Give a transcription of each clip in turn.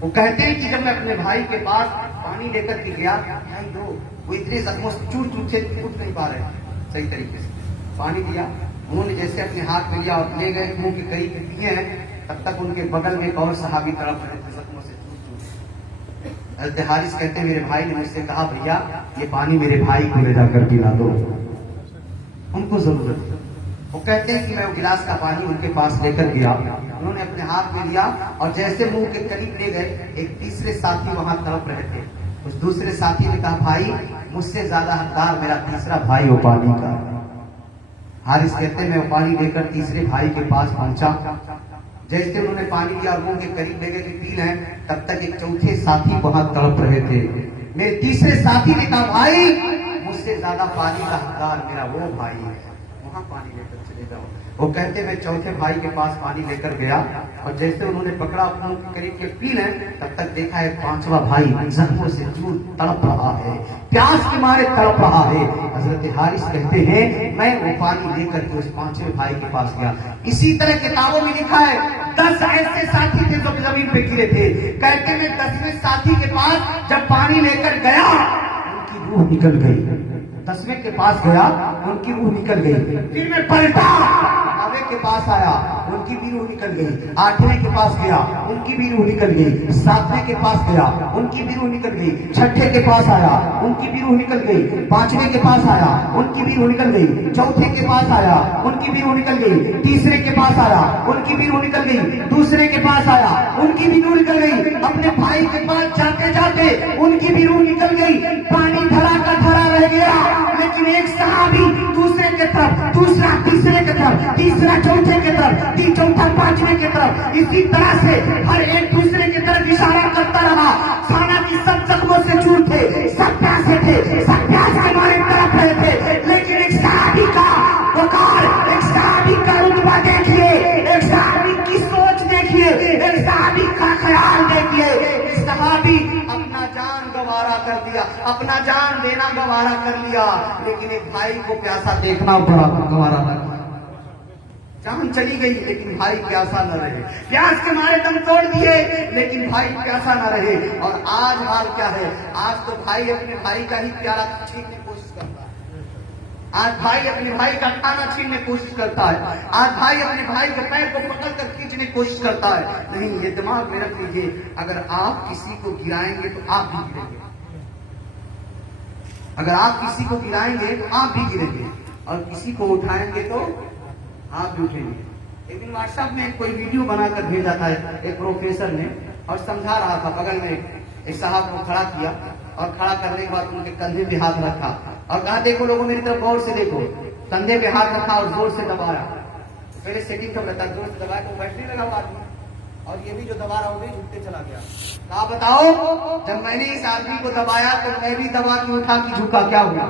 وہ کہتے ہیں کہ جب میں اپنے بھائی کے پاس پانی لے کر کے گیا، بھائی دو، وہ اتنے زخموں سے چور چور سے اٹھ نہیں پا رہے صحیح طریقے سے، پانی دیا، انہوں نے جیسے اپنے ہاتھ میں لیا اور لے گئے منہ کے قریب پیے ہیں، تب تک ان کے بغل میں ایک اور صحابی تڑپ رہے تھے زخموں سے چور چور۔ حضرت حارث کہتے ہیں میرے بھائی نے مجھ سے کہا بھیا یہ پانی میرے بھائی کو لے جا کر پلا دو، ان کو ضرورت ہے۔ وہ کہتے ہیں کہ میں وہ گلاس کا پانی ان کے پاس لے کر گیا، انہوں نے اپنے ہاتھ میں لیا اور جیسے منہ کے قریب لے گئے، ایک تیسرے ساتھی وہاں تڑپ رہے تھے، اس دوسرے ساتھی نے کہا بھائی مجھ سے زیادہ حقدار میرا تیسرا بھائی وہ پانی کا۔ حارث کہتے ہیں میں وہ پانی لے کر تیسرے بھائی کے پاس پہنچا، جیسے انہوں نے پانی لیا اور منہ کے قریب لے گئے کہ پی لیں، تب تک ایک چوتھے ساتھی وہاں تڑپ رہے تھے۔ میرے تیسرے ساتھی نے کہا بھائی مجھ سے زیادہ پانی کا حقدار میرا وہ بھائی ہے، وہاں پانی لے کر چلے جاؤ۔ وہ کہتے میں چوتھے بھائی کے پاس پانی لے کر گیا اور جیسے انہوں نے پکڑا منہ کے قریب کے پی لیں، تب تک دیکھا ایک پانچواں بھائی زخموں سے چور تڑپ رہا ہے، پیاس کے مارے تڑپ رہا ہے۔ حضرت حارث کہتے ہیں میں وہ پانی لے کر کے اس پانچویں بھائی کے پاس گیا۔ اسی طرح کتابوں میں لکھا ہے 10 ایسے ساتھی تھے جو زمین پہ گرے تھے، کہتے میں 10ویں ساتھی کے پاس جب پانی لے کر گیا ان کی روح نکل گئی، 10ویں کے پاس گیا ان کی روح نکل گئی، پھر میں پلٹا 9ویں کے پاس آیا ان کی بھی روح نکل گئی، 8ویں کے پاس گیا ان کی بھی روح نکل گئی، 7ویں کے پاس گیا ان کی بھی روح نکل گئی، 6ٹھے کے پاس آیا ان کی بھی روح نکل گئی، 5ویں کے پاس آیا ان کی بھی روح نکل گئی، 4تھے کے پاس آیا ان کی بھی روح نکل گئی، 3سرے کے پاس آیا ان کی بھی روح نکل گئی، 2سرے کے پاس آیا ان کی بھی روح نکل گئی، اپنے بھائی کے پاس جاتے جاتے ان کی بھی روح نکل گئی، پانی دھڑا کا دھڑا رہ گیا۔ لیکن ایک صحابی دوسرے کے طرف، دوسرا تیسرے کے طرف، تیسرا چوتھے کے طرف، چوتھا 5ویں کے طرف، اسی طرح سے ہر ایک دوسرے کی طرف اشارہ کرتا رہا۔ کھانا کی سب زخموں سے چور تھے، سب پیاسے تھے، سب پیاس کے مارے تڑپ رہے تھے، لیکن ایک صحابی کا وقار، ایک صحابی کا رتبہ دیکھیے، ایک صحابی کی سوچ دیکھیے، ایک صحابی کا خیال دیکھیے۔ ایک صحابی اپنا جان گوارا کر دیا، اپنا جان دینا گوارا کر لیا، لیکن ایک بھائی کو پیاسا دیکھنا بڑا گوارا کر دیا۔ جان چلی گئی لیکن بھائی پیاسا نہ رہے، پیاس کے مارے دم توڑ دیے لیکن بھائی پیاسا نہ رہے۔ اور آج حال کیا ہے؟ آج تو بھائی اپنے بھائی کا ہی پیارا چھیننے کی کوشش کرتا ہے، آج بھائی اپنے بھائی کا کھانا چھیننے کی کوشش کرتا ہے، آج بھائی اپنے بھائی کے پیر کو پکڑ کر کھینچنے کی کوشش کرتا ہے۔ نہیں، یہ دماغ میں رکھ لیجیے، اگر آپ کسی کو گرائیں گے تو آپ بھی گریں گے، اگر آپ کسی کو گرائیں گے تو آپ بھی گریں گے، اور کسی کو اٹھائیں گے تو آپ بھی اٹھیں گے۔ ایک دن واٹس ایپ میں کوئی ویڈیو بنا کر بھیجا تھا ایک پروفیسر نے، اور سمجھا رہا تھا، بغل میں ایک صاحب کو کھڑا کیا اور کھڑا کرنے کے بعد ان کے کندھے پہ ہاتھ رکھا اور کہا دیکھو لوگوں میری طرف غور سے دیکھو، کندھے پہ ہاتھ رکھا اور زور سے دبایا، پہلے سیٹنگ کب رہتا ہے، زور سے دبایا تو بیٹھنے لگا وہ آدمی، اور یہ بھی جو دبا رہا وہ بھی جھکتے چلا گیا۔ کہا بتاؤ جب میں نے اس آدمی کو دبایا تو میں بھی دبا کے اٹھا کے جھکا، کیا ہوا؟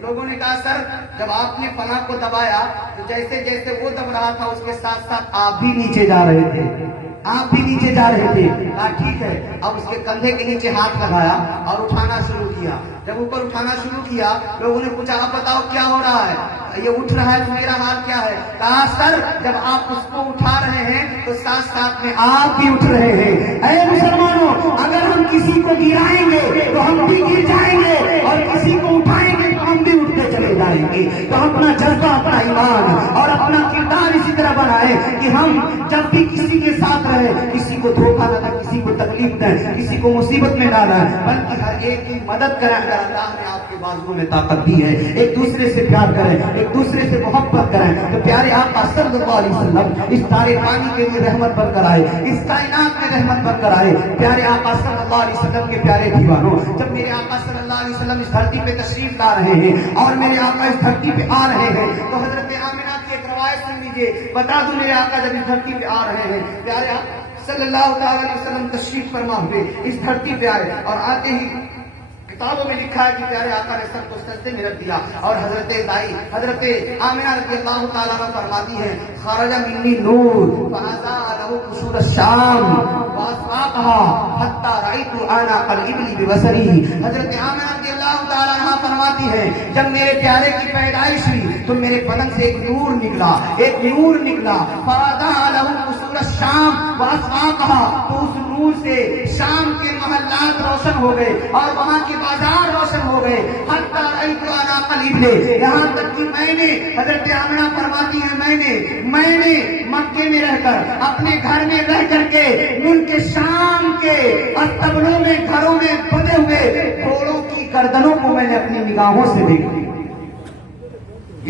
لوگوں نے کہا سر جب آپ نے فلاں کو دبایا تو جیسے جیسے وہ دب رہا تھا اس کے ساتھ ساتھ آپ بھی نیچے جا رہے تھے، آپ بھی نیچے جا رہے تھے۔ کہا ٹھیک ہے، اب اس کے کندھے کے نیچے ہاتھ لگایا اور اٹھانا شروع کیا۔ جب اوپر اٹھانا شروع کیا لوگوں نے پوچھا اب بتاؤ کیا ہو رہا ہے، یہ اٹھ رہا ہے تو میرا حال کیا ہے؟ کہا سر جب آپ اس کو اٹھا رہے ہیں تو ساتھ ساتھ میں آپ بھی اٹھ رہے ہیں۔ اے مسلمانوں، اگر ہم کسی کو گرائیں گے تو ہم بھی گر جائیں گے، اور کسی کو اٹھائیں گے تو ہم بھی اٹھتے چلے جائیں گے۔ تو اپنا جذبہ، اپنا ایمان اور اپنا کردار اسی طرح بنائے کہ ہم جب بھی کسی کے ساتھ رہے، کسی کو دھوکہ نہ دیں، کسی کو تکلیف دیں، کسی کو مصیبت میں ڈالیں، بلکہ ہر ایک کی مدد کریں۔ اگر اللہ نے آپ کے بازو میں طاقت دی ہے، ایک دوسرے سے پیار کریں، ایک دوسرے سے محبت کریں، تو پیارے آقا صلی اللہ علیہ وسلم اس سارے پانی کے لیے رحمت بن کر آئے، اس کائنات میں رحمت بن کر آئے۔ پیارے آقا صلی اللہ علیہ وسلم کے پیارے دیوانوں، جب میرے آقا صلی اللہ علیہ وسلم اس دھرتی پہ تشریف لا رہے ہیں اور میرے آقا اس دھرتی پہ آ رہے ہیں تو حضرت آمنہ کی ایک روایت سن لیجیے، بتا دوں میرے آقا جب اس دھرتی پہ آ رہے ہیں، پیارے آقا صلی اللہ علیہ وسلم تشریف فرما ہوئے اس دھرتی پہ آئے، اور آتے ہی کتابوں میں لکھا ہے کہ پیارے آقا نے سر کو سجدے میں رکھ دیا، اور حضرت دائی حضرت آمنہ رضی اللہ تعالیٰ عنہ فرماتی ہیں خرج منی نور فہذا له قصور الشام واسواقها حتى رأيت اعناق الابل ببصری۔ حضرت آمنہ رضی اللہ تعالیٰ عنہ فرماتی ہیں جب میرے پیارے کی پیدائش ہوئی تو میرے بدن سے ایک نور نکلا، ایک نور نکلا، فہذا له قصور کا شام واسوا کہا تو اس نور سے شام کے محلات روشن ہو گئے اور وہاں کے بازار روشن ہو گئے. حتی رأیت علی قلیبلے، یہاں تک کہ میں نے، حضرت آمنہ فرماتی ہیں میں نے مکے میں رہ کر، اپنے گھر میں رہ کر کے ملک شام کے استبلوں میں، گھروں میں بندے ہوئے گھوڑوں کی گردنوں کو میں نے اپنی نگاہوں سے دیکھ لیا.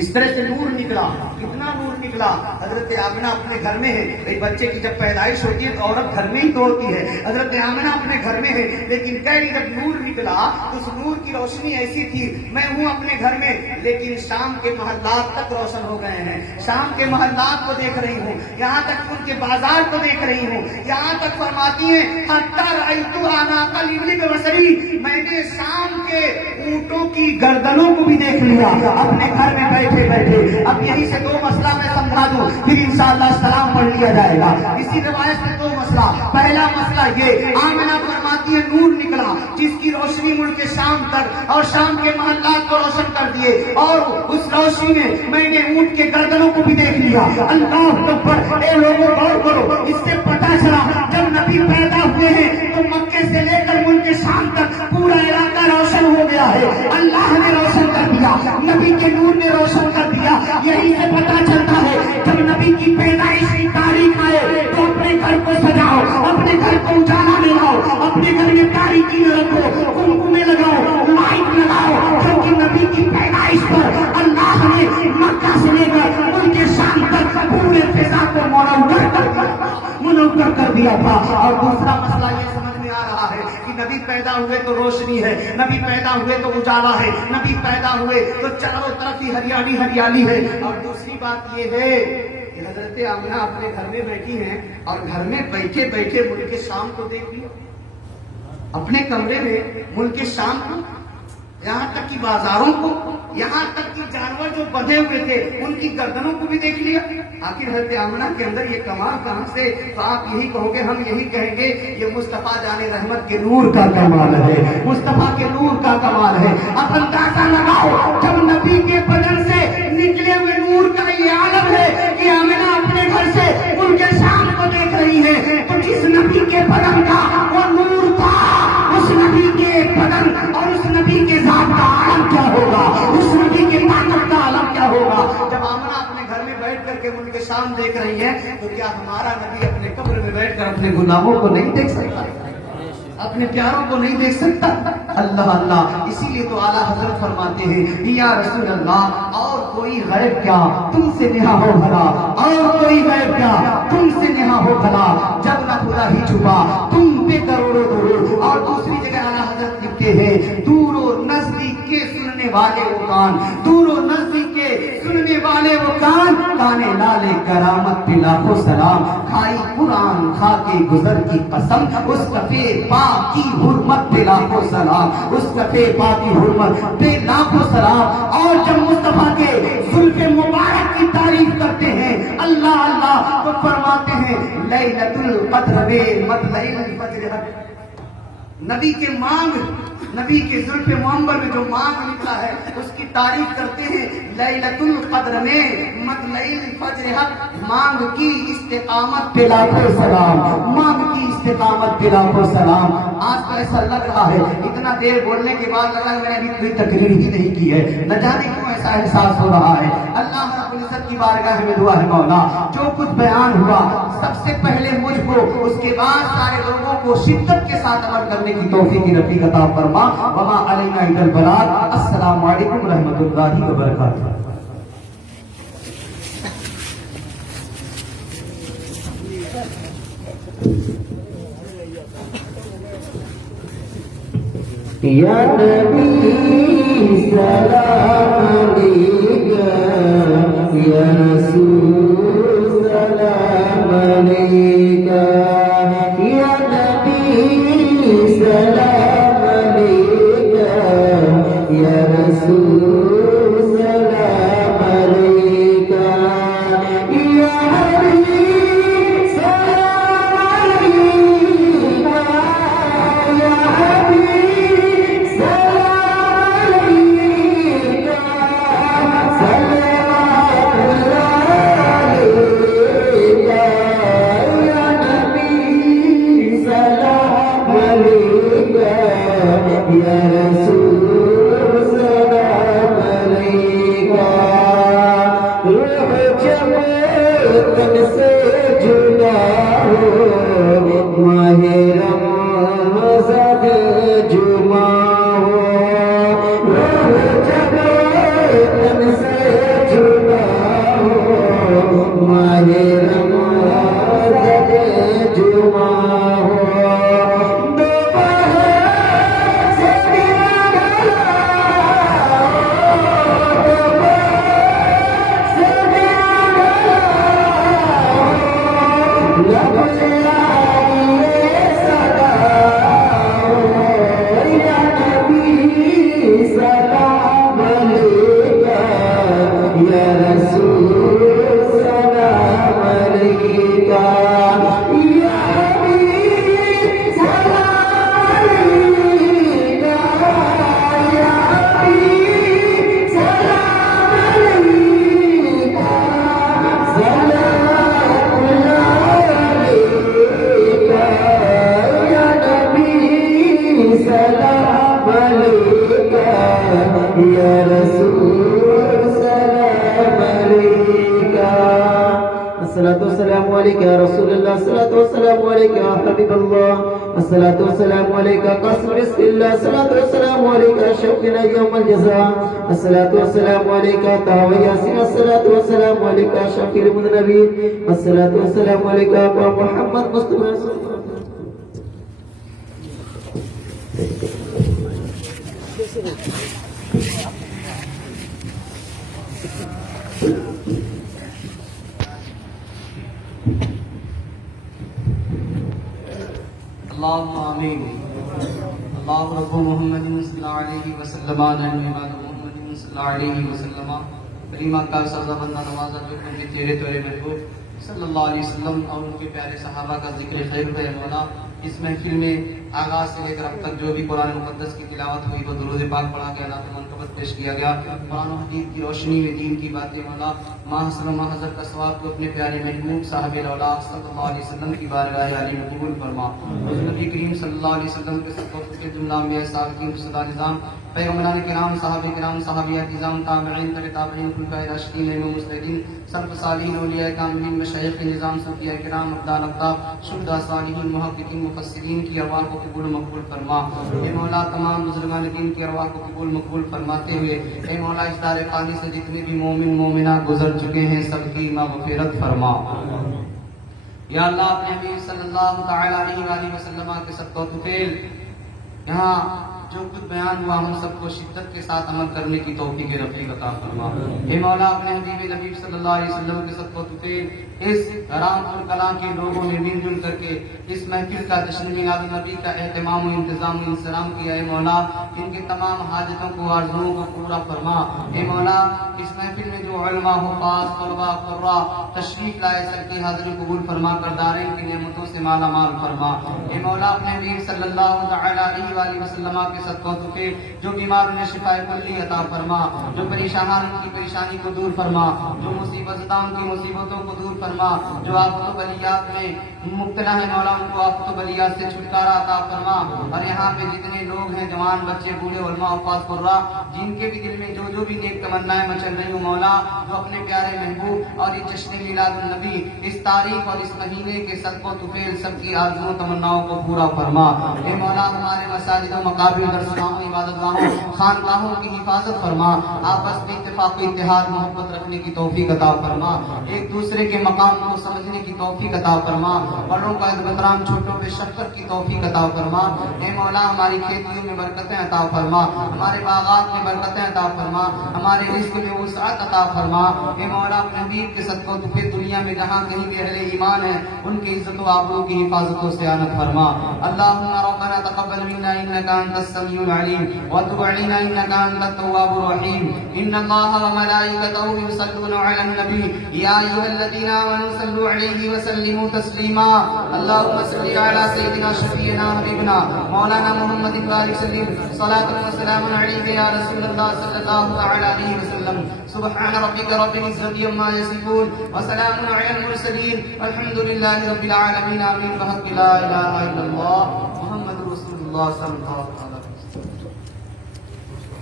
اس طرح سے نور نکلا. کتنا نور نکلا. حضرت آمنہ اپنے گھر میں ہے. ایک بچے کی جب پیدائش ہوتی ہے تو عورت گھر میں ہی تو ہوتی ہے. حضرت آمنہ اپنے گھر میں ہے، لیکن کہیں جب نور نکلا تو اس نور کی روشنی ایسی تھی، میں ہوں اپنے گھر میں لیکن شام کے محلات تک روشن ہو گئے ہیں. شام کے محلات کو دیکھ رہی ہوں، یہاں تک ان کے بازار کو دیکھ رہی ہوں. یہاں تک فرماتی ہیں حتی رأیت اعناق الابل ببصری، میں نے شام کے اونٹوں کی گردنوں کو بھی دیکھ لیا اپنے گھر میں بیٹھے. اب یہی سے دو مسئلہ میں سمجھا دوں، پھر انشاءاللہ سلام پڑھ لیا جائے گا. اسی روایت سے دو مسئلہ. پہلا مسئلہ یہ، آمنہ فرماتی ہے نور نکلا جس کی روشنی ملک شام تک اور شام کے محلات کو روشن کر دیے، اور اس روشنی میں نے اونٹ کے گردنوں کو بھی دیکھ لیا. اللہ اکبر. اے لوگوں غور کرو، اس سے پتہ چلا جب نبی پیدا ہوئے ہیں تو مکے سے لے کر ملک شام تک پورا علاقہ روشن ہو گیا ہے. اللہ نے روشن کر دیا، نبی کے نور نے روشن کر دیا. یہی سے پتا چلتا ہے جب نبی کی پیدائش کی تاریخ آئے تو اپنے گھر کو سجاؤ، اپنے گھر کو اجالا میں لاؤ، اپنے گھر میں تاریخی نہ رکھو، کمکمے لگاؤ، لائٹ لگاؤ، کیونکہ نبی کی پیدائش پر اللہ نے مکہ سے لے کر ملک شام تک پورے فضا کو منور کر دیا تھا. اور دوسرا مسئلہ یہ سمجھ میں آ رہا ہے کہ نبی پیدا ہوئے تو روشنی ہے، نبی پیدا ہوئے تو اجالا ہے، نبی پیدا ہوئے تو چاروں طرف ہی ہریالی ہریالی ہے. اور دوسری بات یہ ہے کہ حضرت آمنہ اپنے گھر میں بیٹھی ہیں اور گھر میں بیٹھے بیٹھے ملک شام کو دیکھ لیا، اپنے کمرے میں ملک شام کو، یہاں تک کہ بازاروں کو، یہاں تک کہ جانور جو بندھے ہوئے تھے ان کی گردنوں کو بھی دیکھ لیا. آخر حضرت آمنہ کے اندر یہ کمال کہاں سے؟ تو آپ یہی کہو گے، ہم یہی کہیں گے یہ مصطفیٰ جان رحمت کے نور کا کمال ہے، مصطفیٰ کے نور کا کمال ہے. اب اندازہ لگاؤ جب نبی کے بدن سے نکلے ہوئے نور کا یہ عالم ہے کہ آمنہ اپنے گھر سے ملک شام کو دیکھ رہی ہے، تو جس نبی کے بدن کا وہ نور تھا، اس نبی کے بدن اور اس نبی کے ذات کا عالم کیا ہوگا، اس نبی کے طاقت کا عالم کیا ہوگا. جب آمنہ اپنے گھر میں بیٹھ کر کے ملک شام دیکھ رہی ہے تو کیا ہمارا نبی اپنے قبر میں بیٹھ کر اپنے گناہوں کو نہیں دیکھ سکتا، اپنے پیاروں کو نہیں دیکھ سکتا؟ اللہ اللہ. اسی لیے تو اعلیٰ حضرت فرماتے ہیں یا رسول اللہ، اور کوئی غیب کیا تم سے نہا ہو بھلا، اور کوئی غیب کیا تم سے نہا ہو بھلا، جب نہ خدا ہی چھپا تم پہ کروڑوں درود. اور دوسری جگہ اعلیٰ حضرت لکھتے ہیں دور و نزدیک کے سننے والے وہ کان، دور و نزدیک کے سننے والے وہ کان، کانے لالے کرامت پہ لاکھوں سلام، کھائی قرآن کھا کے گزر کی قسم، اس کفے پاک کی حرمت پہ لاکھوں سلام، اس کفے پاک کی حرمت پہ لاکھوں سلام. اور جب مصطفیٰ کے زلف مبارک کی تعریف کرتے ہیں اللہ اللہ تو فرماتے ہیں لیلۃ القدر میں مطلع الفجر. نبی کے مانگ، نبی کے زلف معمر میں جو مانگ نکلا ہے اس کی تعریف کرتے ہیں لیلۃ القدر میں مطلع الفجر حق، مانگ کی استقامت پہ لاکھوں سلام، مانگ کی استقامت پہ لاکھوں سلام. آج تو ایسا لگ رہا ہے اتنا دیر بولنے کے بعد لگ رہا ہے میں نے ابھی کوئی تقریر ہی نہیں کی ہے، نہ جانے کیوں ایسا احساس ہو رہا ہے. اللہ رب العزت کی بارگاہ میں دعا ہے مولا جو کچھ بیان ہوا سب سے پہلے مجھ کو، اس کے بعد سارے لوگوں کو شدت کے ساتھ عمل کرنے کی توفیق رفیق عطا فرما. وما علینا الا البلاغ. السلام علیکم رحمۃ اللہ وبرکاتہ. یا نبی سلام علیکہ، یا رسول سلام علیکہ، یا نبی سلام علیکہ، یا رسول سلام علیکہ، یا حبیب سلام علیکہ، یا حبیب سلام علیکہ. یا رسول سلام علیکہ روح جب تن سے جدا ہو ماہ رمضان جمعہ ہو روح جب تن سے جدا ہو ماہ رمضان جمعہ ہو السلام عليك يا رسول الله الصلاة والسلام عليك يا حبيب الله الصلاة والسلام عليك قصر رزق الله الصلاة والسلام عليك شوقنا يوم الجزاء الصلاة والسلام عليك تهوى ياسين الصلاة والسلام عليك شفيع المذنبين الصلاة والسلام عليك أبا محمد مصطفى اللهم آمین اللہ رب محمد صلی اللہ علیہ وسلم محمد صلی اللہ علیہ وسلم کریمہ کا سرزہ بندہ نوازہ جو ان کے تیرے تورے محبوب صلی اللہ علیہ وسلم اور ان کے پیارے صحابہ کا ذکر خیر ہے مولا اس محفل میں آغاز سے لے کر اب تک جو بھی قرآن مقدس کی تلاوت ہوئی وہ درود پاک پڑھا گیا نعت منقبت پیش کیا گیا قرآن و حدیث کی روشنی میں دین کی باتیں مولا ماہ حسن و ماہ حضرت کا ثواب کو اپنے پیارے محبوب صاحب الاولیاء صلی اللہ علیہ وسلم کی بارگاہ عالی میں قبول فرما نبی کریم صلی اللہ علیہ وسلم کے سب کے جملہ میں صالحین صدا نظام پیغمبران کرام صحابہ کرام صحابیات نظام تابعین تابعین خلفائے راشدین ائمہ مجتہدین سلف صالحین اولیاء کاملین مشایخ نظام صوفیاء کرام ابدال اقطاب شہداء صالحین محققین مفسرین کی ارواح کو قبول و مقبول فرما اے مولا تمام بزرگان دین کی ارواح کو قبول مقبول فرماتے ہوئے اے مولا اس دار فانی سے جتنے بھی مومن مومنہ گزر چکے ہیں سب کی مغفرت فرما یا اللہ اپنے حبیب صلی اللہ تعالی علیہ وآلہ وسلم کے صدقہ و طفیل یہاں جو کچھ بیان ہوا ہم سب کو شدت کے ساتھ عمل کرنے کی توفیق رفیق عطا فرما اے مولا اپنے حبیب نبی صلی اللہ علیہ وسلم کے صدقہ و طفیل اس رام پور کلاں کے لوگوں میں مل جل کر کے اس محفل کا جشن میلاد النبی کا اہتمام و انتظام و انسلام کیا اے مولا ان کے تمام حاجتوں کو آرزوؤں کو پورا فرما اے مولا اس محفل میں جو علماء حفاظ طلباء قراء تشریف لائے سب کی حاضری قبول فرما کر دارین کی نعمتوں سے مالا مال فرما اے مولا اپنے حبیب صلی اللہ تعالی علیہ وآلہ وسلم کے صدقہ و طفیل جو بیمار انہیں شفاء کلی عطا فرما جو پریشان ان کی پریشانی کو دور فرما جو مصیبت زدہ ان کی مصیبتوں کو دور فرما جو آفت و بلیات میں مبتلا ہے مولا ان کو آفت و بلیات سے چھٹکارا عطا فرما اور یہاں پہ جتنے لوگ ہیں جوان بچے بوڑھے علماء حفاظ قراء جن کے بھی دل میں جو بھی نیک تمنائیں مچل رہی ہوں مولا جو اپنے پیارے محبوب اور اس جشن میلاد النبی اس تاریخ اور اس مہینے کے صدقہ و طفیل سب کی آرزوؤں تمناؤں کو پورا فرما اے مولا ہمارے مساجد و مقابر درسگاہوں عبادت گاہوں خانقاہوں کی حفاظت فرما آپس میں اتفاق و اتحاد محبت رکھنے کی توفیق عطا فرما ایک دوسرے کے مقام کو سمجھنے کی توفیق عطا فرما بڑوں کا احترام چھوٹوں پہ شفقت کی توفیق عطا فرما اے مولا ہماری کھیتیوں میں برکتیں عطا فرما ہمارے باغات میں برکتیں عطا فرما ہمارے رزق میں وسعت عطا فرما اے مولا اپنے حبیب کے صدقہ و طفیل دنیا میں جہاں کہیں بھی اہل ایمان ہیں ان کی عزت و آبرو کی حفاظت و صیانت فرما اللهم ربنا تقبل منا انك انت السميع العليم وتب علينا انك انت التواب الرحيم ان الله وملائكته يصلون على النبي يا ايها الذين امنوا صلوا عليه وسلموا تسليما اللهم صل على سيدنا شفيعنا حبيبنا مولانا محمد بارك وسلم صلاة وسلام عليك يا رسول الله صلى الله تعالى عليه وسلم سبحان ربك رب العزة عما يصفون وسلام على المرسلين والحمد لله رب العالمين آمين بحق لا اله الا الله محمد رسول الله اللہ صلی اللہ علیہ وسلم.